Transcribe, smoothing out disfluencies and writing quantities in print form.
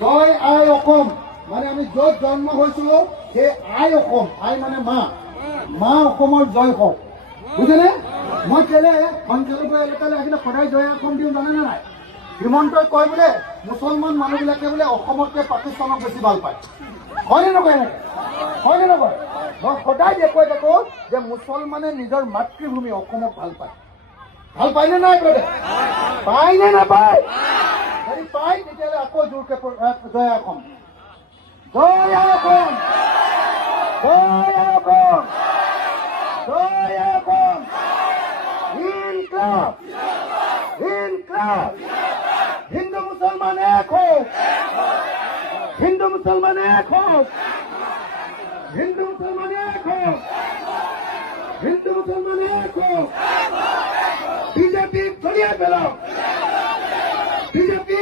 জয় আই অসম মানে আমি য'ত জন্ম হৈছিলো সেই আই অসম, আই মানে মা, মা অসমৰ জয় হওক, বুজিলে? মই কেলে সঞ্চালকৰ এলেকালৈ আহিলে সদায় জয় অসম দিওঁ জানেনে নাই? হিমন্তই কয় বোলে মুছলমান মানুহবিলাকে বোলে অসমতকৈ পাকিস্তানক বেছি ভাল পায়, হয়নে নকয়? এনেকে হয়নে নকয়? মই সদায় দেখুৱাই থাকো যে মুছলমানে নিজৰ মাতৃভূমি অসমক ভাল পায়। ভাল পায়নে নাই? পায়নে নাপায়? যদি পায় তেতিয়াহ'লে আকৌ জোৰকে জয় অসম, জয় অসম, জয় অসম, জয় অসম, ইনকলাব, ইনকলাব, হিন্দু মুসলমান এক হোক, হিন্দু মুসলমান এক হোক, হিন্দু মুসলমান এক হোক, হিন্দু মুসলমান এক হোক, বিজেপি সরিয়ে ফেলো।